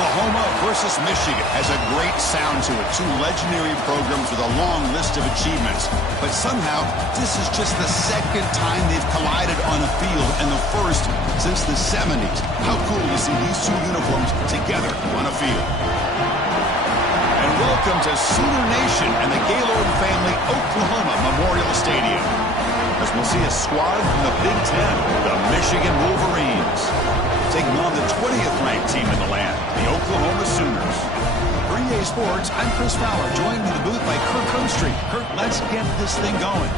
Oklahoma versus Michigan has a great sound to it. Two legendary programs with a long list of achievements. But somehow, this is just the second time they've collided on a field and the first since the 70s. How cool to see these two uniforms together on a field. And welcome to Sooner Nation and the Gaylord family Oklahoma Memorial Stadium, as we'll see a squad from the Big Ten, the Michigan Wolverines, taking on the 20th ranked team in the land, the Oklahoma Sooners. For EA Sports, I'm Chris Fowler, joined in the booth by Kirk Herbstreit. Kirk, let's get this thing going.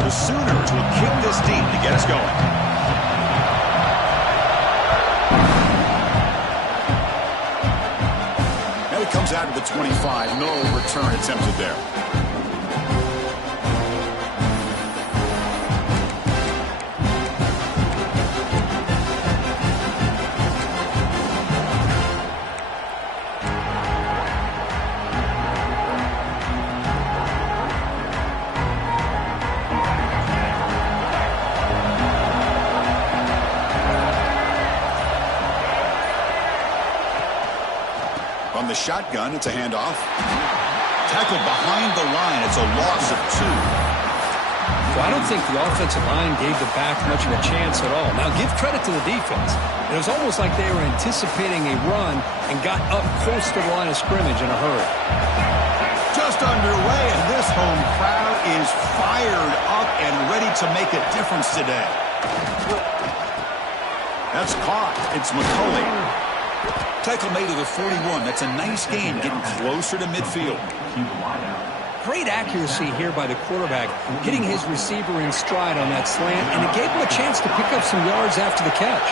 The Sooners will kick this deep to get us going. Comes out of the 25. No return attempted there. From the shotgun, it's a handoff. Tackled behind the line. It's a loss of 2. Well, I don't think the offensive line gave the back much of a chance at all. Now, give credit to the defense. It was almost like they were anticipating a run and got up close to the line of scrimmage in a hurry. Just underway, and this home crowd is fired up and ready to make a difference today. That's caught. It's McCulley. Tackle made to the 41. That's a nice gain, getting closer to midfield. Great accuracy here by the quarterback, hitting his receiver in stride on that slant, and it gave him a chance to pick up some yards after the catch.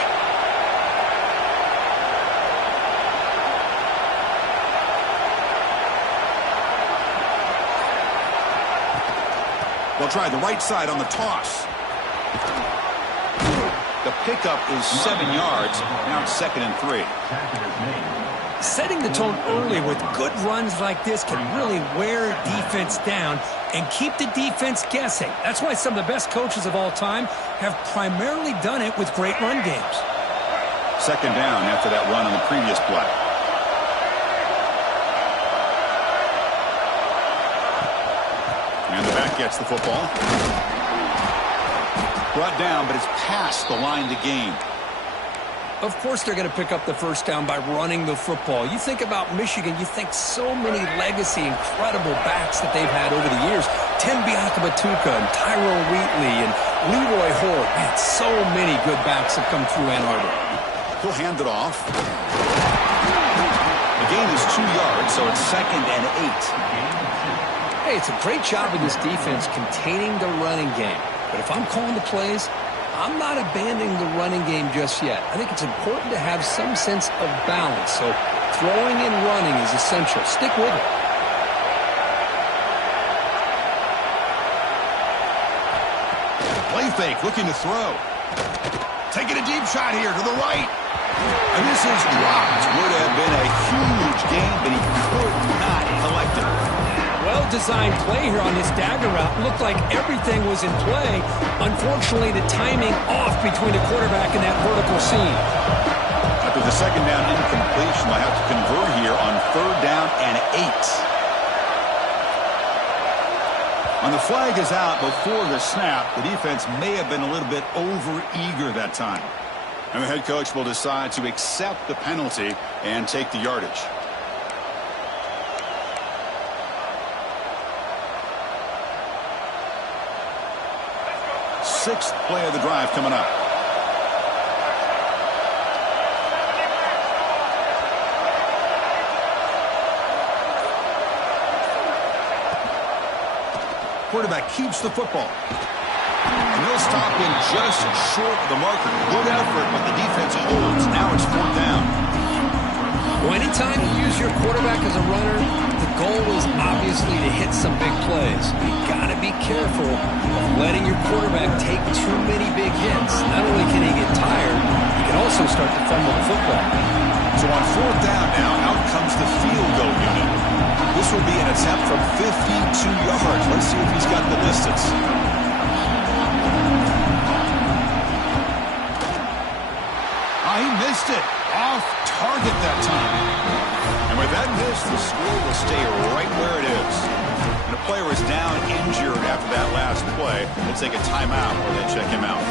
They'll try the right side on the toss. The pickup is 7 yards. Now it's 2nd and 3. Setting the tone early with good runs like this can really wear defense down and keep the defense guessing. That's why some of the best coaches of all time have primarily done it with great run games. 2nd down after that run on the previous play. And the back gets the football. Brought down, but it's past the line to gain. Of course they're going to pick up the first down by running the football. You think about Michigan, you think so many legacy, incredible backs that they've had over the years. Tim Biakabatuka and Tyrone Wheatley and Leroy Hoare. Man, so many good backs have come through Ann Arbor. He'll hand it off. The gain is 2 yards, so it's 2nd and 8. Hey, it's a great job of this defense containing the running game. But if I'm calling the plays, I'm not abandoning the running game just yet. I think it's important to have some sense of balance. So throwing and running is essential. Stick with it. Play fake, looking to throw. Taking a deep shot here to the right. And this is dropped. Would have been a huge gain, but he could not collect it. Well-designed play here on this dagger route. Looked like everything was in play. Unfortunately, the timing off between the quarterback and that vertical seam. After the 2nd down incompletion, they'll have to convert here on 3rd down and 8. When the flag is out before the snap, the defense may have been a little bit over-eager that time. And the head coach will decide to accept the penalty and take the yardage. 6th play of the drive coming up. Quarterback keeps the football. And they'll stop him just short of the marker. Good effort, but the defense holds. Now it's 4th down. Well, anytime you use your quarterback as a runner, the goal is obviously to hit some big plays. You got to be careful of letting your quarterback take too many big hits. Not only can he get tired, you can also start to fumble the football. So on fourth down now, out comes the field goal unit. This will be an attempt from 52 yards. Let's see if he's got the distance. He missed it. Off target that time. And with that miss, the score will stay right where it is. And a player is down injured after that last play. We'll take a timeout while they check him out.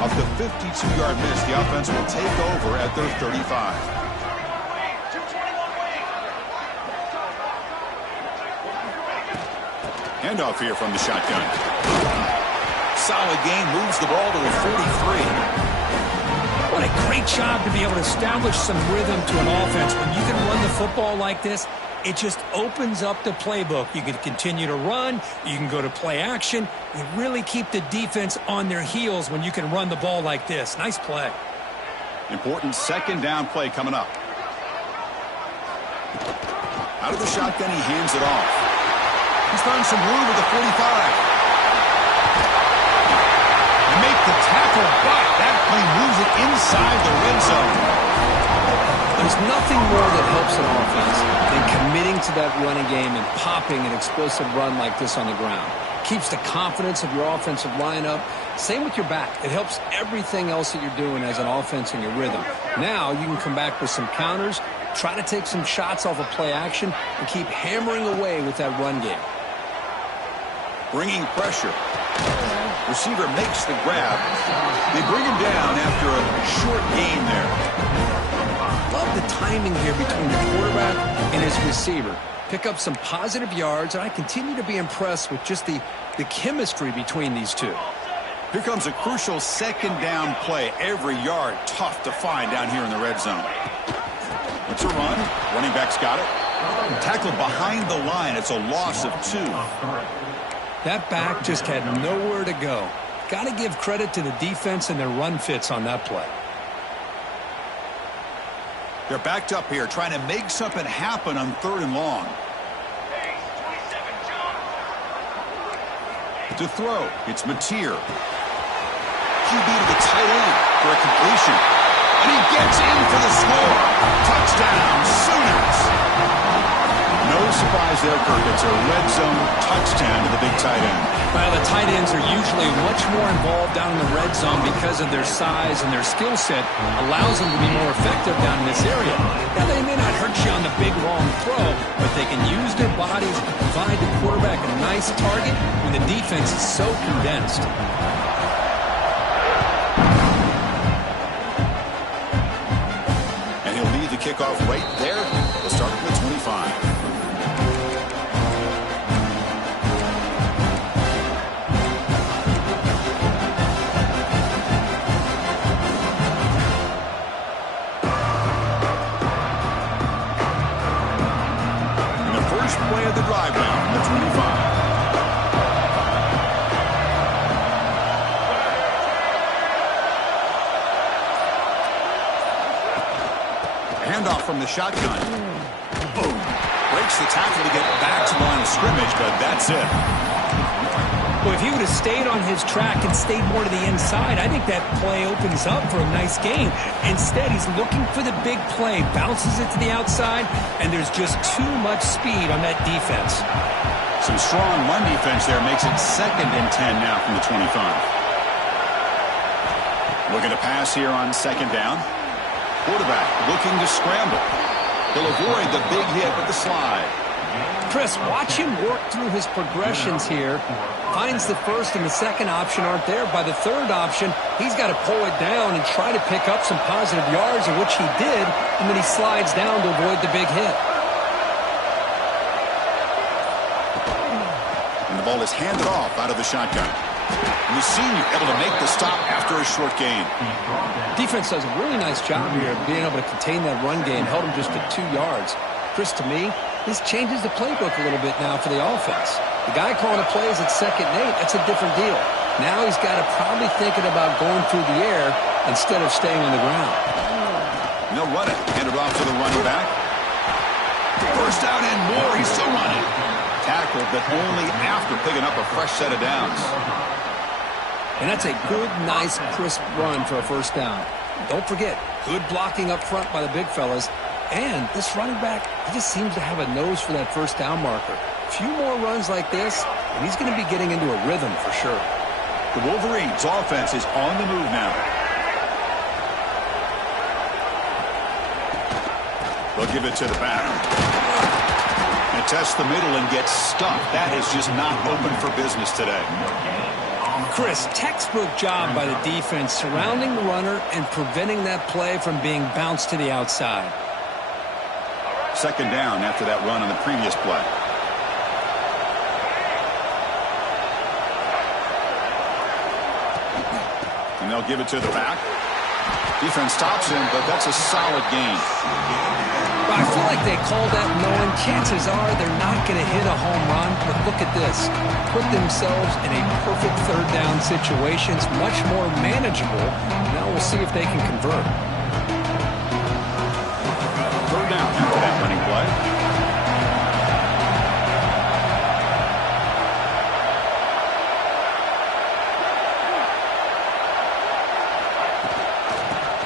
Off the 52-yard miss, the offense will take over at their 35. Handoff here from the shotgun. Solid gain, moves the ball to a 43. What a great job to be able to establish some rhythm to an offense. When you can run the football like this, it just opens up the playbook. You can continue to run. You can go to play action. You really keep the defense on their heels when you can run the ball like this. Nice play. Important second down play coming up. Out of the shotgun, he hands it off. He's found some room at the 45. Make the tackle, but that play moves it inside the red zone. There's nothing more that helps an offense than committing to that running game and popping an explosive run like this on the ground. Keeps the confidence of your offensive lineup. Same with your back. It helps everything else that you're doing as an offense in your rhythm. Now you can come back with some counters, try to take some shots off of play action, and keep hammering away with that run game. Bringing pressure. Receiver makes the grab. They bring him down after a short gain there. Love the timing here between the quarterback and his receiver. Pick up some positive yards, and I continue to be impressed with just the chemistry between these two. Here comes a crucial second down play. Every yard tough to find down here in the red zone. It's a run. Running back's got it. Tackled behind the line. It's a loss of 2. That back just had nowhere to go. Got to give credit to the defense and their run fits on that play. They're backed up here trying to make something happen on 3rd and long. To throw, it's Mateer. QB to the tight end for a completion. And he gets in for the score. Touchdown, Sooners. No surprise there, Kirk. It's a red zone touchdown to the big tight end. Well, the tight ends are usually much more involved down in the red zone because of their size and their skill set allows them to be more effective down in this area. Now, they may not hurt you on the big, long throw, but they can use their bodies to provide the quarterback a nice target when the defense is so condensed. And he'll lead the kickoff right there. They'll start from the 25. Play of the drive now from the 25. Handoff from the shotgun. Boom. Breaks the tackle to get back to the line of scrimmage, but that's it. Well, if he would have stayed on his track and stayed more to the inside, I think that play opens up for a nice gain. Instead, he's looking for the big play, bounces it to the outside, and there's just too much speed on that defense. Some strong run defense there makes it 2nd and 10 now from the 25. Looking to pass here on 2nd down. Quarterback looking to scramble. He'll avoid the big hit with the slide. Chris, watch him work through his progressions here. Finds the first and the second option aren't there. By the third option, he's got to pull it down and try to pick up some positive yards, of which he did, and then he slides down to avoid the big hit. And the ball is handed off out of the shotgun. And the senior able to make the stop after a short gain. Defense does a really nice job here of being able to contain that run game, held him just to 2 yards. Chris, to me, this changes the playbook a little bit now for the offense. The guy calling the plays at 2nd and 8, that's a different deal. Now he's got to probably thinking about going through the air instead of staying on the ground. And they'll run it. Hand it off to the running back. First down and more. He's still running. Tackled, but only after picking up a fresh set of downs. And that's a good, nice, crisp run for a first down. Don't forget, good blocking up front by the big fellas. And this running back, he just seems to have a nose for that first down marker. A few more runs like this, and he's going to be getting into a rhythm for sure. The Wolverines' offense is on the move now. They'll give it to the back. And test the middle and get stuck. That is just not open for business today. Chris, textbook job by the defense surrounding the runner and preventing that play from being bounced to the outside. Second down after that run on the previous play. And they'll give it to the back. Defense stops him, but that's a solid gain. Well, I feel like they called that knowing chances are they're not going to hit a home run, but look at this. Put themselves in a perfect third down situation. It's much more manageable. Now we'll see if they can convert. Third down after that running play.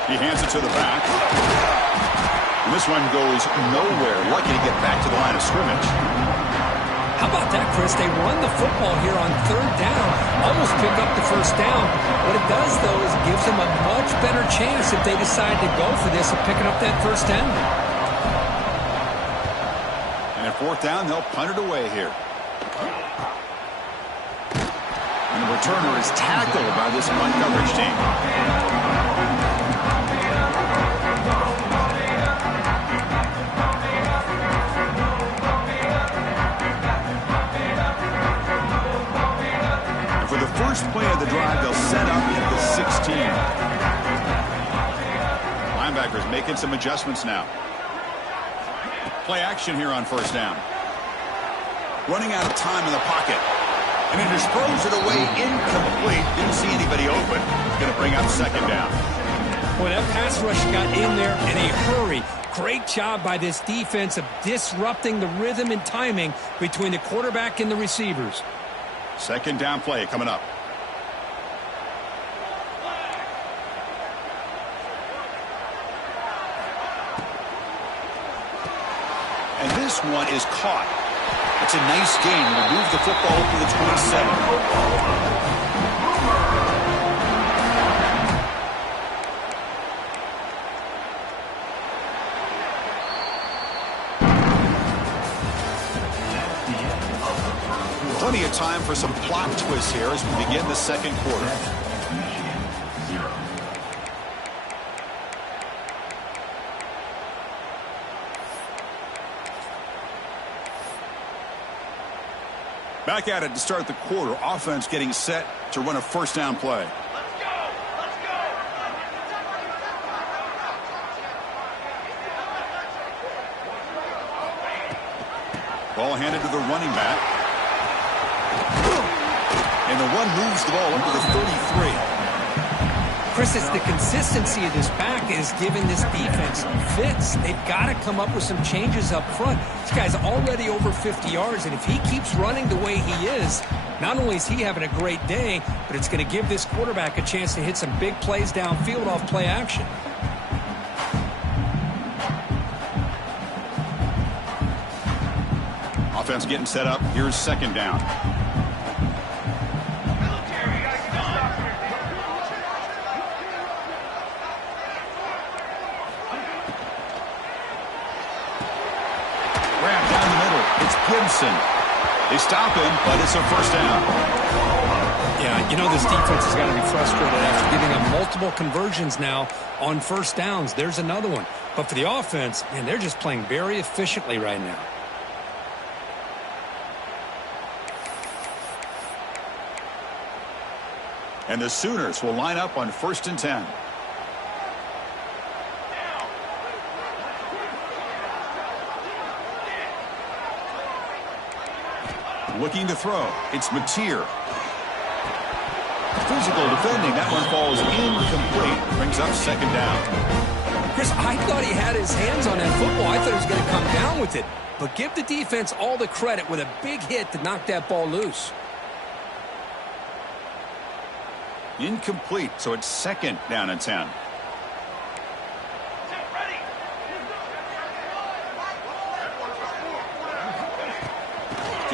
He hands it to the back. And this one goes nowhere. Lucky to get back to the line of scrimmage. How about that, Chris? They run the football here on third down. Almost pick up the first down. What it does, though, is gives them a much better chance if they decide to go for this of picking up that first down. And at fourth down, they'll punt it away here. And the returner is tackled by this punt coverage team. First play of the drive, they'll set up at the 16. Linebackers making some adjustments now. Play action here on first down. Running out of time in the pocket. And he just throws it away incomplete. Didn't see anybody open. Going to bring up second down. Well, that pass rush got in there in a hurry. Great job by this defense of disrupting the rhythm and timing between the quarterback and the receivers. Second down play coming up. And this one is caught. It's a nice gain to move the football to the 27. Plenty of time for some plot twists here as we begin the second quarter. Back at it to start the quarter. Offense getting set to run a first down play. Ball handed to the running back. And the one moves the ball up to the 33. Chris, it's the consistency of this back is giving this defense fits. They've got to come up with some changes up front. This guy's already over 50 yards, and if he keeps running the way he is, not only is he having a great day, but it's going to give this quarterback a chance to hit some big plays downfield off play action. Offense getting set up. Here's second down. Grab down the middle. It's Gibson. They stop him, but it's a first down. Yeah, you know this defense has got to be frustrated after giving up multiple conversions now on first downs. There's another one. But for the offense, man, they're just playing very efficiently right now. And the Sooners will line up on 1st and 10. Looking to throw. It's Mateer. Physical defending. That one falls incomplete. Brings up second down. Chris, I thought he had his hands on that football. I thought he was going to come down with it. But give the defense all the credit with a big hit to knock that ball loose. Incomplete, so it's second down and 10.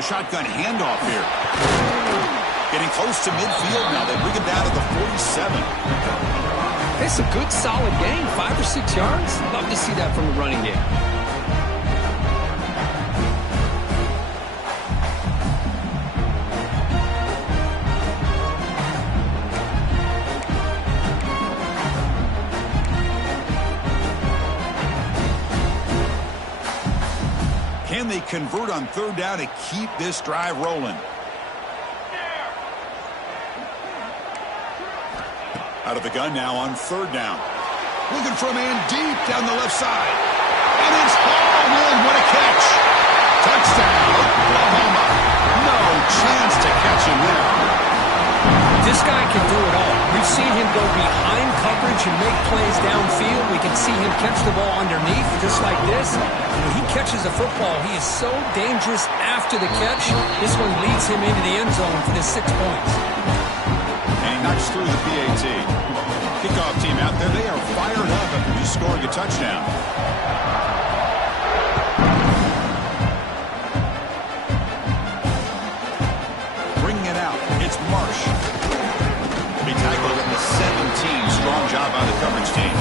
The shotgun handoff here. Getting close to midfield now. They bring him down to the 47. It's a good, solid gain. 5 or 6 yards. Love to see that from the running game. Can they convert on third down to keep this drive rolling? Out of the gun now on third down. Looking for a man deep down the left side. And it's hauled in. What a catch. Touchdown, Oklahoma. No chance to catch him there. This guy can do it all. We've seen him go behind coverage and make plays downfield. We can see him catch the ball underneath, just like this. When he catches a football, he is so dangerous after the catch. This one leads him into the end zone for the 6 points. And he knocks through the PAT. Kickoff team out there, they are fired up after just scoring a touchdown. Bringing it out, it's Marsh. He tackled at the 17. Strong job by the coverage team.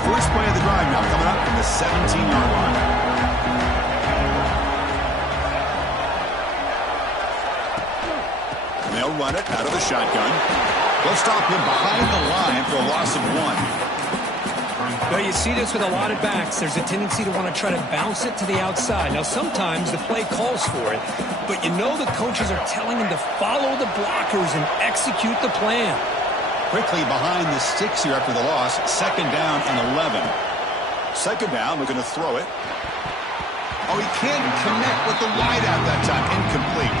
First play of the drive now coming up from the 17-yard line. And they'll run it out of the shotgun. They'll stop him behind the line for a loss of 1. Well, you see this with a lot of backs. There's a tendency to want to try to bounce it to the outside. Now, sometimes the play calls for it, but you know the coaches are telling him to follow the blockers and execute the plan. Quickly behind the sticks here after the loss. Second down and 11. Second down, looking to throw it. Oh, he can't connect with the wideout that time. Incomplete.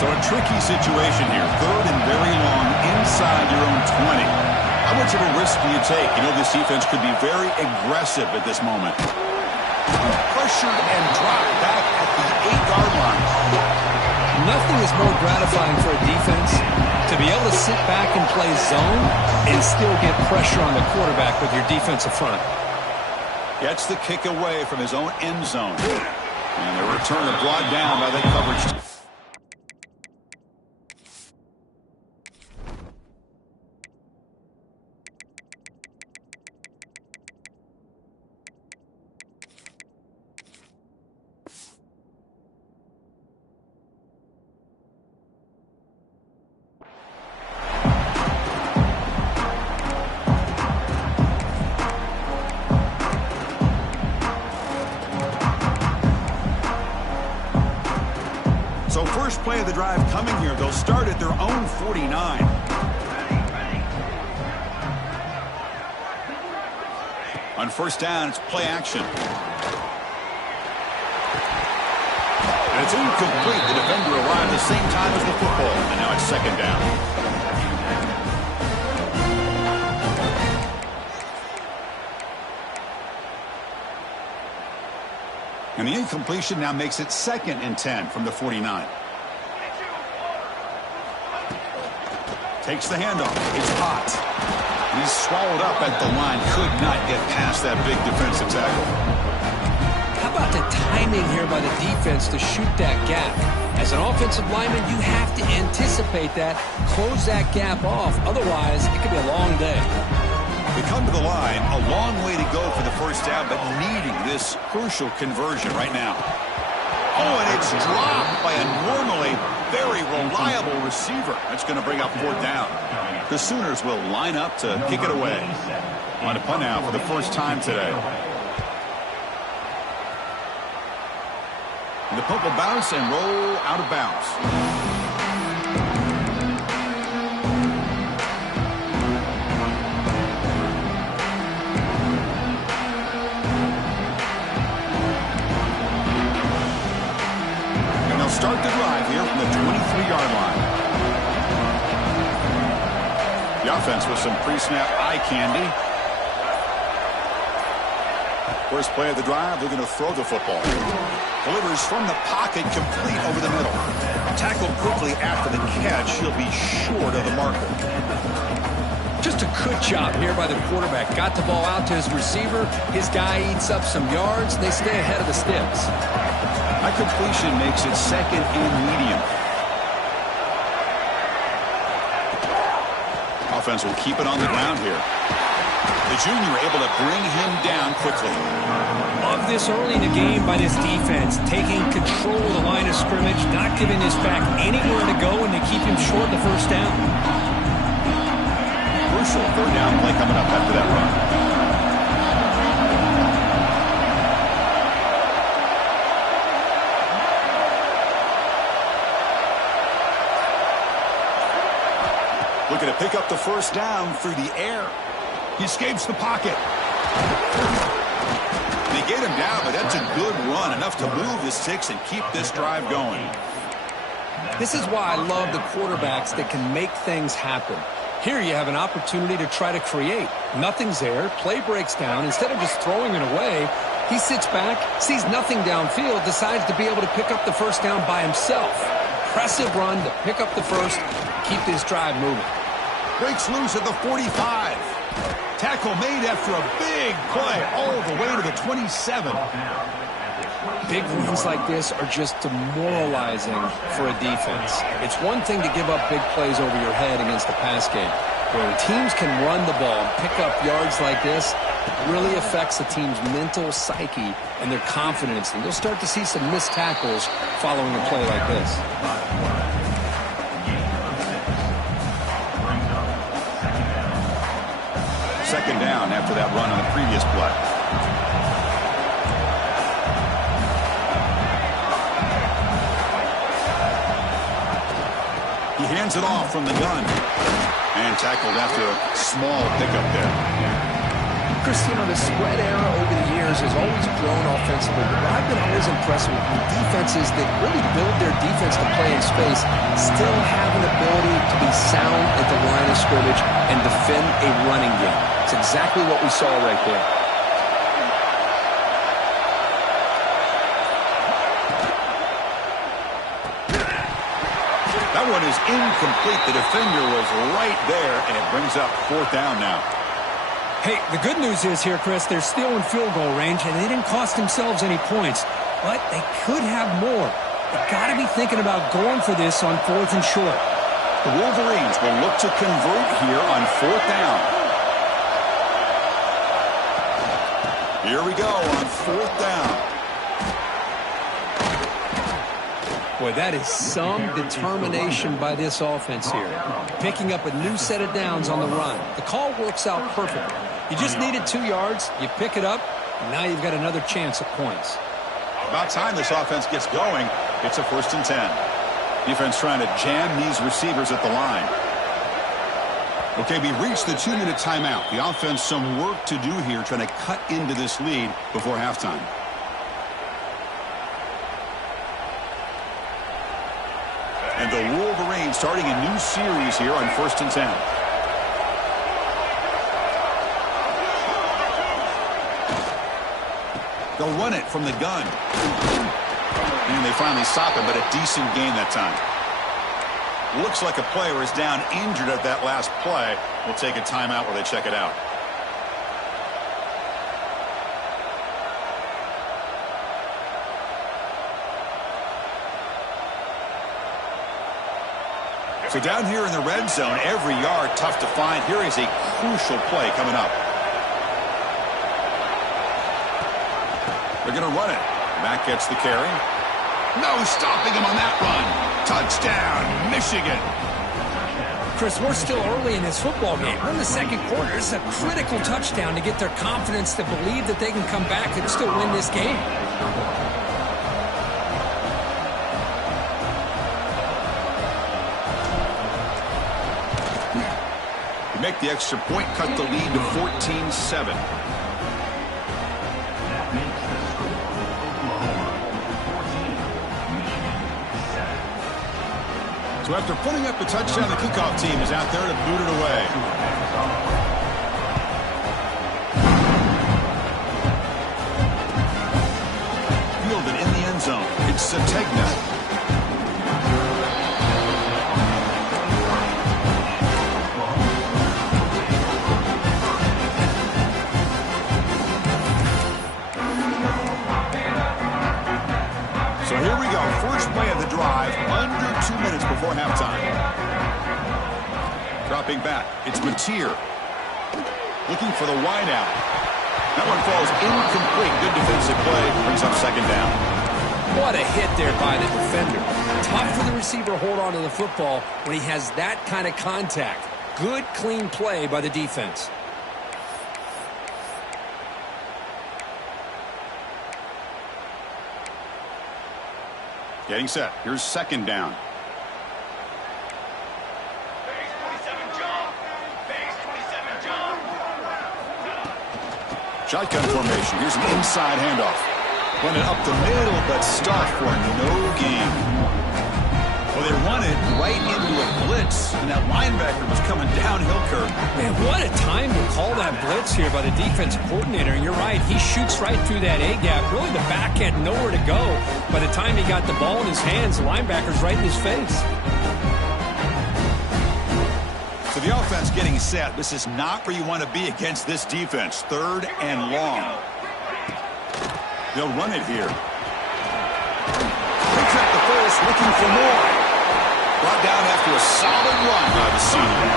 So a tricky situation here. Third and very long inside your own 20. How much of a risk do you take? You know this defense could be very aggressive at this moment. Pressured and dropped back at the 8-yard line. Nothing is more gratifying for a defense to be able to sit back and play zone and still get pressure on the quarterback with your defensive front. Gets the kick away from his own end zone. And the return is brought down by that coverage. So first play of the drive coming here. They'll start at their own 49. On first down, it's play action. And it's incomplete. The defender arrived at the same time as the football. And now it's second down. And the incompletion now makes it 2nd and 10 from the 49. Takes the handoff. It's hot. He's swallowed up at the line. Could not get past that big defensive tackle. How about the timing here by the defense to shoot that gap? As an offensive lineman, you have to anticipate that, close that gap off. Otherwise, it could be a long day. They come to the line, a long way to go for the first down, but needing this crucial conversion right now. Oh, and it's dropped by a normally very reliable receiver. That's going to bring up fourth down. The Sooners will line up to kick it away. On a punt now for the first time today. And the punt will bounce and roll out of bounds. Start the drive here from the 23-yard line. The offense with some pre-snap eye candy. First play of the drive, they're going to throw the football. Delivers from the pocket, complete over the middle. Tackled quickly after the catch. He'll be short of the marker. Just a good job here by the quarterback. Got the ball out to his receiver. His guy eats up some yards. They stay ahead of the sticks. High completion makes it second and medium. Offense will keep it on the ground here. The junior able to bring him down quickly. Love this early in the game by this defense. Taking control of the line of scrimmage, not giving this back anywhere to go, and they keep him short the first down. Crucial third down play coming up after that run. Looking to pick up the first down through the air. He escapes the pocket. They get him down, but that's a good run. Enough to move the sticks and keep this drive going. This is why I love the quarterbacks that can make things happen. Here you have an opportunity to try to create. Nothing's there. Play breaks down. Instead of just throwing it away, he sits back, sees nothing downfield, decides to be able to pick up the first down by himself. Impressive run to pick up the first, keep this drive moving. Breaks loose at the 45. Tackle made after a big play all the way to the 27. Big runs like this are just demoralizing for a defense. It's one thing to give up big plays over your head against the pass game. When teams can run the ball and pick up yards like this, it really affects the team's mental psyche and their confidence. And you'll start to see some missed tackles following a play like this. Second down after that run on the previous play. He hands it off from the gun. And tackled after a small pickup there. Christian, the spread era over the years has always grown offensively. But I've been always impressed with defenses that really build their defense to play in space, still have an ability to be sound at the line of scrimmage and defend a running game. It's exactly what we saw right there. That one is incomplete. The defender was right there, and it brings up fourth down now. Hey, the good news is here, Chris, they're still in field goal range, and they didn't cost themselves any points. But they could have more. They've got to be thinking about going for this on fourth and short. The Wolverines will look to convert here on fourth down. Here we go on fourth down. Boy, that is some determination by this offense here. Picking up a new set of downs on the run. The call works out perfectly. You just needed 2 yards. You pick it up, and now you've got another chance at points. About time this offense gets going. It's a 1st and 10. Defense trying to jam these receivers at the line. Okay, we reached the 2-minute timeout. The offense some work to do here trying to cut into this lead before halftime. And the Wolverines starting a new series here on 1st and 10. They'll run it from the gun. And they finally stop it, but a decent gain that time. Looks like a player is down injured at that last play. We'll take a timeout where they check it out. So down here in the red zone, every yard tough to find. Here is a crucial play coming up. They're going to run it. Mack gets the carry. No stopping him on that run. Touchdown, Michigan. Chris, we're still early in this football game. We're in the second quarter. This is a critical touchdown to get their confidence to believe that they can come back and still win this game. Make the extra point, cut the lead to 14-7. So after putting up the touchdown, the kickoff team is out there to boot it away. Sategna. So here we go. First play of the drive, under 2 minutes before halftime. Dropping back, it's Mateer. Looking for the wide out. That one falls incomplete. Good defensive play. Brings up second down. What a hit there by the defender. Tough for the receiver to hold on to the football when he has that kind of contact. Good, clean play by the defense. Getting set. Here's second down. Shotgun formation. Here's an inside handoff. Run it up the middle, but stopped for no gain. Well, they run it right into a blitz, and that linebacker was coming downhill curve. Man, what a time to call that blitz here by the defensive coordinator. And you're right, he shoots right through that A-gap. Really, the back had nowhere to go. By the time he got the ball in his hands, the linebacker's right in his face. So the offense getting set. This is not where you want to be against this defense. Third and long. They'll run it here. Picks up the first, looking for more. Brought down after a solid run by the senior.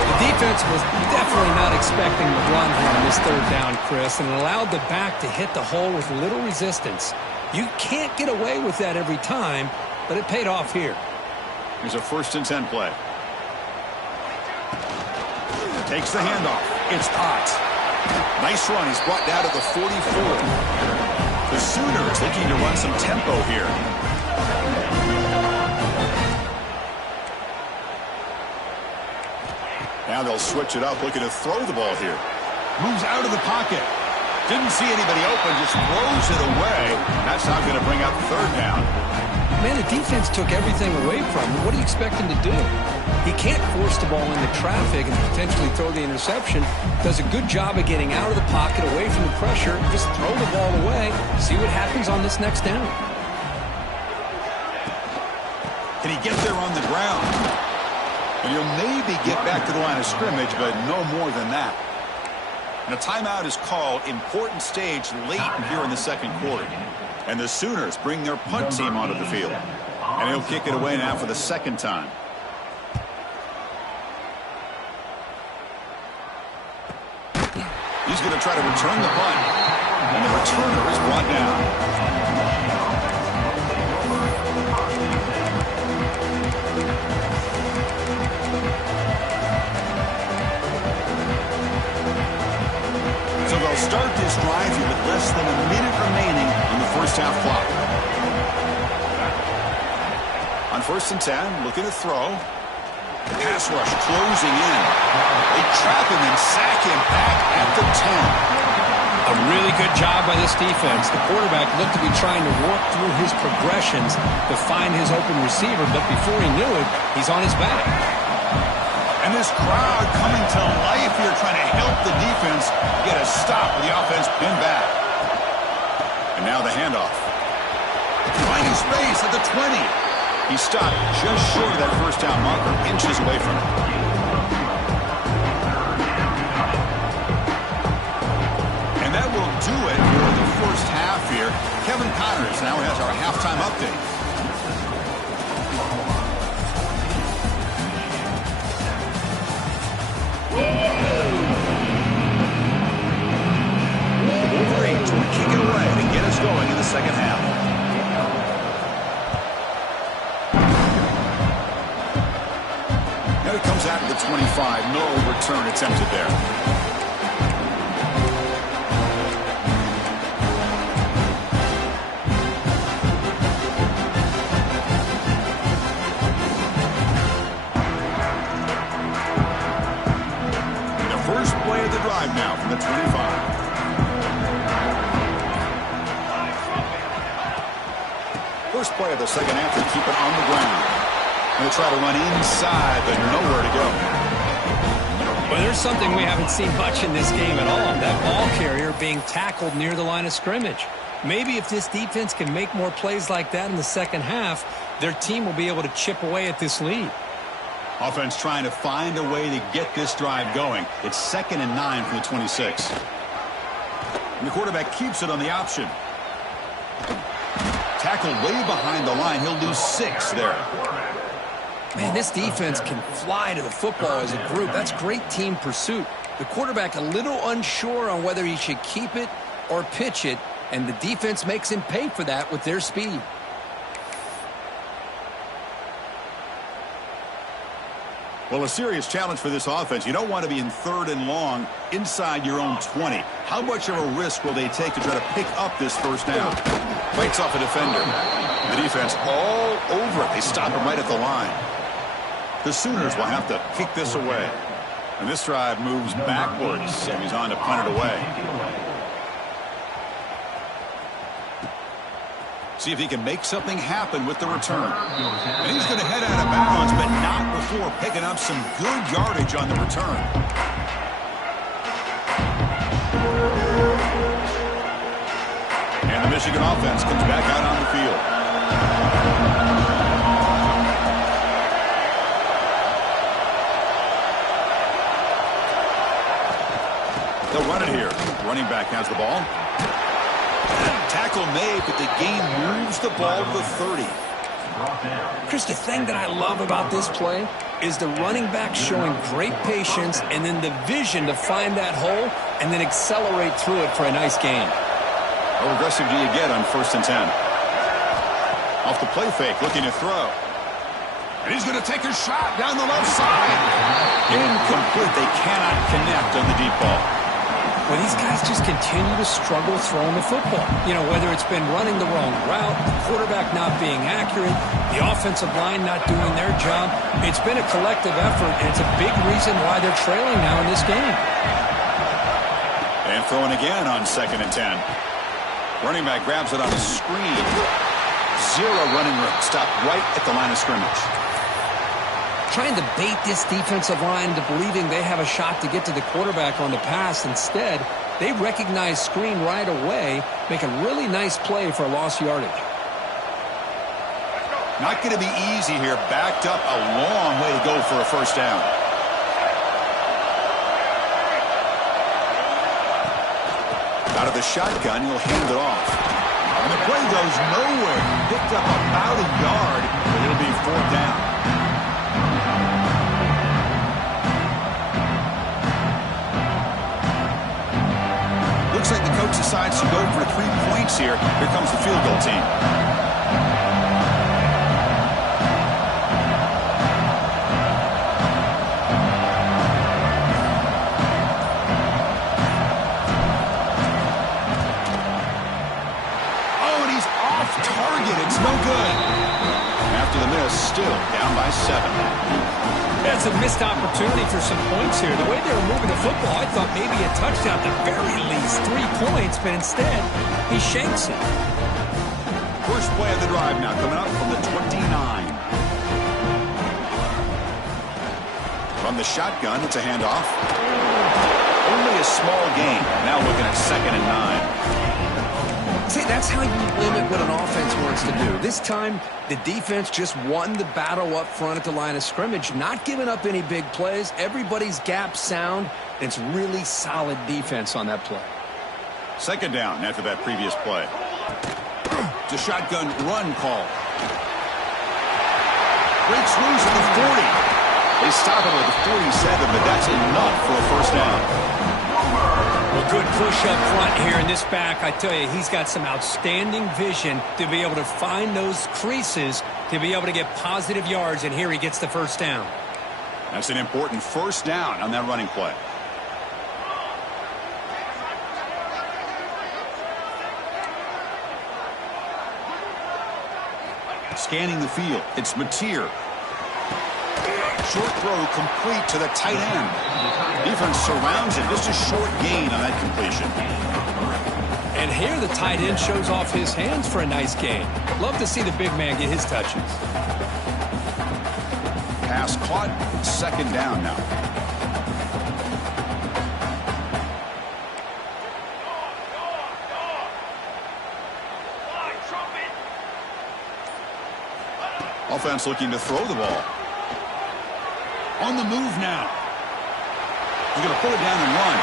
The defense was definitely not expecting the run here on this third down, Chris, and allowed the back to hit the hole with little resistance. You can't get away with that every time, but it paid off here. Here's a 1st and 10 play. Takes the handoff. It's Potts. Nice run. He's brought down to the 44. The Sooners looking to run some tempo here. Now they'll switch it up, looking to throw the ball here. Moves out of the pocket. Didn't see anybody open, just throws it away. That's not going to bring up third down. Man, the defense took everything away from him. What do you expect him to do? He can't force the ball into traffic and potentially throw the interception. Does a good job of getting out of the pocket, away from the pressure, just throw the ball away, see what happens on this next down. Can he get there on the ground? And he'll maybe get back to the line of scrimmage, but no more than that. And a timeout is called. Important stage late here in the second quarter. And the Sooners bring their punt team onto the field. And he'll kick it away now for the second time. He's going to try to return the punt. And the returner is brought down. So they'll start this drive here with less than a minute remaining on the first half clock. On 1st and 10, looking to throw. Pass rush closing in. They trap him and sack him back at the 10. A really good job by this defense. The quarterback looked to be trying to work through his progressions to find his open receiver, but before he knew it, he's on his back. And this crowd coming to life here, trying to help the defense get a stop with the offense pinned back. And now the handoff. Finding space at the 20. He stopped just short of that first down marker, inches away from it. And that will do it for the first half here. Kevin Connors now has our halftime update. Wolverines will kick it away to get us going in the second half. Now he comes out to the 25. No return attempted there. Now from the 25. First play of the second half, they keep it on the ground. Going to try to run inside, but nowhere to go. Well, there's something we haven't seen much in this game at all. That ball carrier being tackled near the line of scrimmage. Maybe if this defense can make more plays like that in the second half, their team will be able to chip away at this lead. Offense trying to find a way to get this drive going. It's 2nd and 9 from the 26. And the quarterback keeps it on the option. Tackled way behind the line. He'll lose 6 there. Man, this defense can fly to the football as a group. That's great team pursuit. The quarterback a little unsure on whether he should keep it or pitch it, and the defense makes him pay for that with their speed. Well, a serious challenge for this offense. You don't want to be in 3rd and long inside your own 20. How much of a risk will they take to try to pick up this first down? Fights off a defender. The defense all over it. They stop him right at the line. The Sooners will have to kick this away. And this drive moves backwards, and he's on to punt it away. See if he can make something happen with the return. And he's going to head out of bounds, but not before picking up some good yardage on the return. And the Michigan offense comes back out on the field. They'll run it here. Running back has the ball. Tackle made, but the game moves the ball to the 30. Chris, the thing that I love about this play is the running back showing great patience and then the vision to find that hole and then accelerate through it for a nice gain. How aggressive do you get on 1st and 10? Off the play fake, looking to throw. And he's going to take a shot down the left side. Incomplete. They cannot connect on the deep ball. Well, these guys just continue to struggle throwing the football. You know, whether it's been running the wrong route, the quarterback not being accurate, the offensive line not doing their job. It's been a collective effort, and it's a big reason why they're trailing now in this game. And throwing again on 2nd and 10. Running back grabs it on a screen. 0 running room. Stopped right at the line of scrimmage. Trying to bait this defensive line into believing they have a shot to get to the quarterback on the pass. Instead, they recognize screen right away, make a really nice play for a lost yardage. Not going to be easy here. Backed up a long way to go for a first down. Out of the shotgun, he'll hand it off. And the play goes nowhere. Picked up about a yard, but it'll be 4th down. Looks like the coach decides to go for 3 points here. Here comes the field goal team. Oh, and he's off target. It's no good. After the miss, still down by 7. That's a missed opportunity for some points here. The way they were moving the football, I thought maybe a touchdown, at the very least 3 points, but instead, he shanks it. First play of the drive now, coming up from the 29. From the shotgun, it's a handoff. Only a small gain. Now looking at 2nd and 9. See, that's how you limit what an offense wants to do. This time, the defense just won the battle up front at the line of scrimmage, not giving up any big plays. Everybody's gap sound. It's really solid defense on that play. 2nd down after that previous play. It's a shotgun run call. Breaks loose at the 40. They stop him at the 47, but that's enough for a first down. Well, good push up front here in this back. I tell you, he's got some outstanding vision to be able to find those creases, to be able to get positive yards, and here he gets the first down. That's an important first down on that running play. Scanning the field, it's Mateer. Short throw complete to the tight end. Defense surrounds him. Just a short gain on that completion. And here the tight end shows off his hands for a nice gain. Love to see the big man get his touches. Pass caught. 2nd down now. Offense looking to throw the ball. On the move now. He's going to pull it down and run.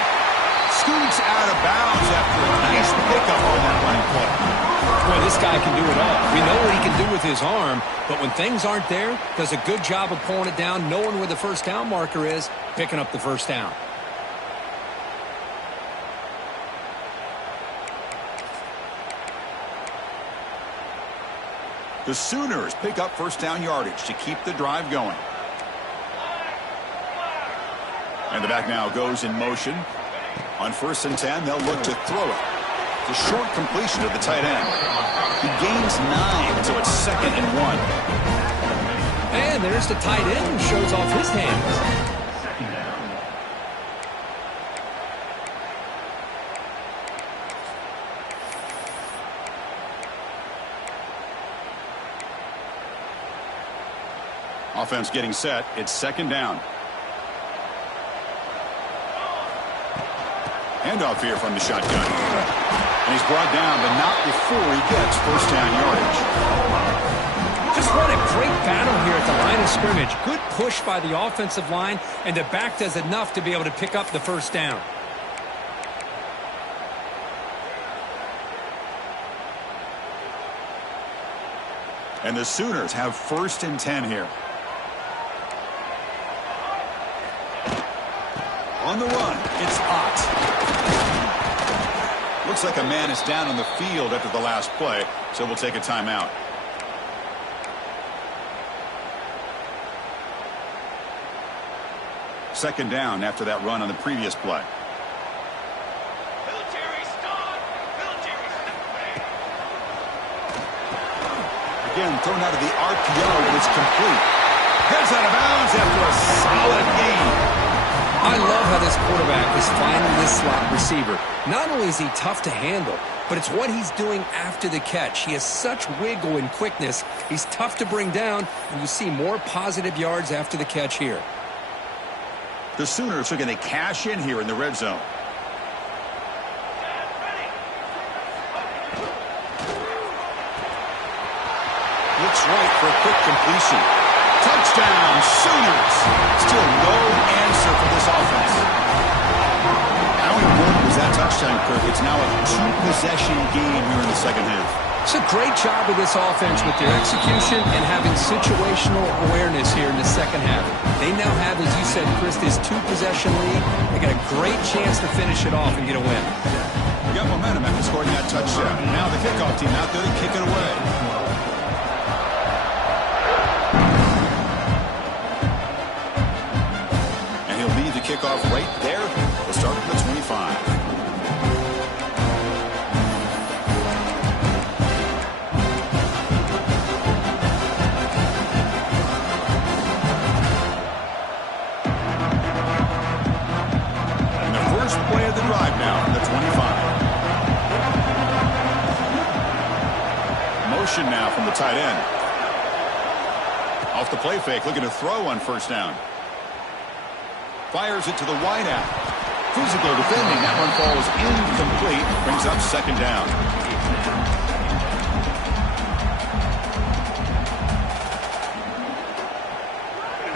Scoots out of bounds after a nice pickup on that running play. Boy, this guy can do it all. We know what he can do with his arm, but when things aren't there, does a good job of pulling it down, knowing where the first down marker is, picking up the first down. The Sooners pick up first down yardage to keep the drive going. And the back now goes in motion. On 1st and 10, they'll look to throw it. It's a short completion to the tight end. He gains 9, so it's 2nd and 1. And there's the tight end who shows off his hands. Offense getting set. It's 2nd down. Handoff here from the shotgun. And he's brought down, but not before he gets first down yardage. Just what a great battle here at the line of scrimmage. Good push by the offensive line, and the back does enough to be able to pick up the first down. And the Sooners have 1st and 10 here. On the run, it's Ott. Looks like a man is down on the field after the last play, so we'll take a timeout. Second down after that run on the previous play. Again, thrown out of the RPO, and it's complete. Heads out of bounds after a solid gain. I love how this quarterback is finding this slot receiver. Not only is he tough to handle, but it's what he's doing after the catch. He has such wiggle and quickness. He's tough to bring down, and you see more positive yards after the catch here. The Sooners are going to cash in here in the red zone. Looks right for a quick completion. Touchdown, Sooners. Still no answer for this offense. How important was that touchdown, Kirk? It's now a 2-possession game here in the second half. It's a great job of this offense with their execution and having situational awareness here in the second half. They now have, as you said, Chris, this 2-possession lead. They got a great chance to finish it off and get a win. Got momentum after scoring that touchdown. Now the kickoff team out there to kick it away. Kickoff right there. We'll start from the 25. And the first play of the drive now from the 25. Motion now from the tight end. Off the play fake, looking to throw on first down. Fires it to the wideout. Physical defending. That one falls incomplete. Brings up 2nd down.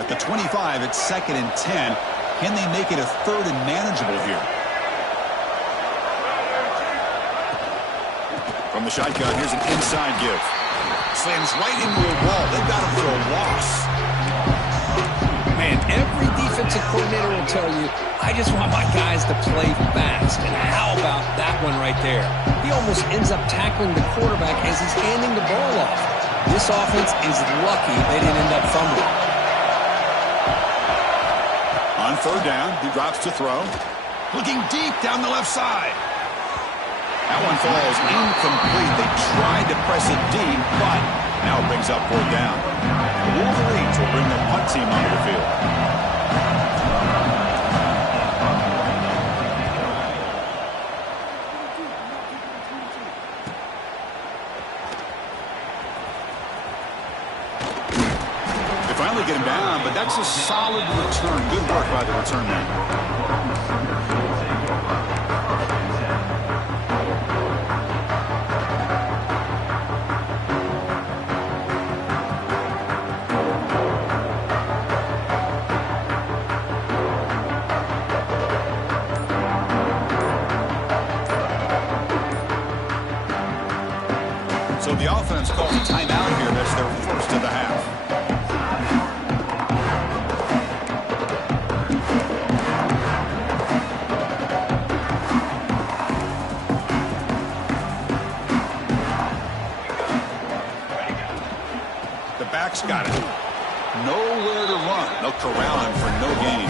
At the 25, it's 2nd and 10. Can they make it a 3rd and manageable here? From the shotgun, here's an inside give. Slams right into a wall. They've got him for a loss. Man, every defensive coordinator will tell you, I just want my guys to play fast. And how about that one right there? He almost ends up tackling the quarterback as he's handing the ball off. This offense is lucky they didn't end up fumbling. On 3rd down, he drops to throw. Looking deep down the left side. That one falls incomplete. They tried to press it deep, but now it brings up 4th down. The Wolverines will bring the punt team onto the field. They finally get him down, but that's a solid return. Good work by the return man. So the offense calls a timeout here. That's their first of the half. The back's got it. Nowhere to run. They'll corral him for no gain.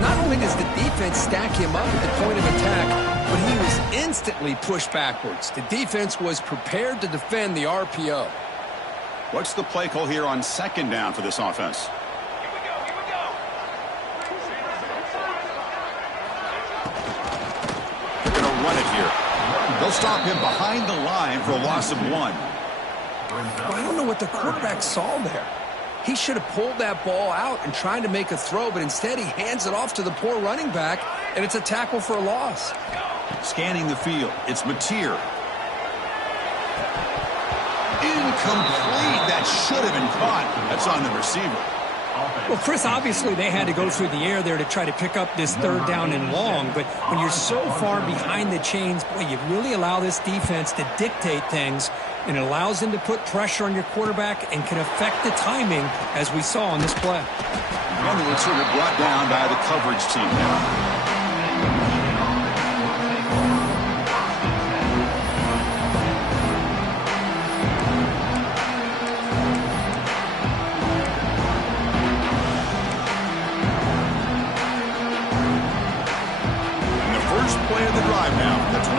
Not only does the defense stack him up at the point of attack, but he was instantly pushed backwards. The defense was prepared to defend the RPO. What's the play call here on second down for this offense? They're going to run it here. They'll stop him behind the line for a loss of 1. Well, I don't know what the quarterback saw there. He should have pulled that ball out and tried to make a throw, but instead he hands it off to the poor running back, and it's a tackle for a loss. Scanning the field, it's Mateer. Incomplete. That should have been caught. That's on the receiver. Well, Chris, obviously they had to go through the air there to try to pick up this third down and long, but when you're so far behind the chains, boy, you really allow this defense to dictate things, and it allows them to put pressure on your quarterback and can affect the timing, as we saw on this play. And the receiver brought down by the coverage team now. Play of the drive now from the 25.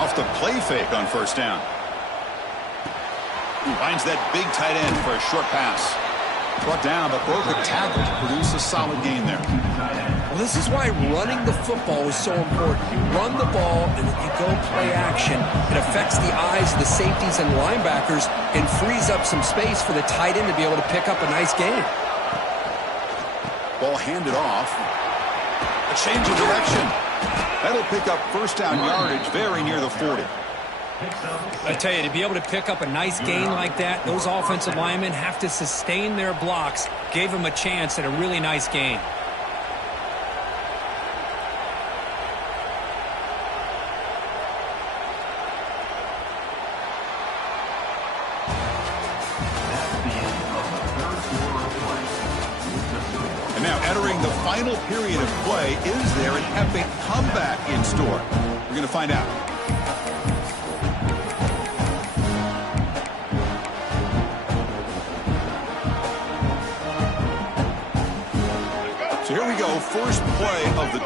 Off the play fake on first down. Finds that big tight end for a short pass. Brought down, but broke a tackle to produce a solid gain there. Well, this is why running the football is so important. You run the ball, and then you go play action. It affects the eyes of the safeties and linebackers and frees up some space for the tight end to be able to pick up a nice gain. Ball handed off. A change of direction. That'll pick up first down yardage very near the 40. I tell you, to be able to pick up a nice gain like that, those offensive linemen have to sustain their blocks. Gave them a chance at a really nice gain. Entering the final period of play, is there an epic comeback in store? We're going to find out. So here we go, first play of the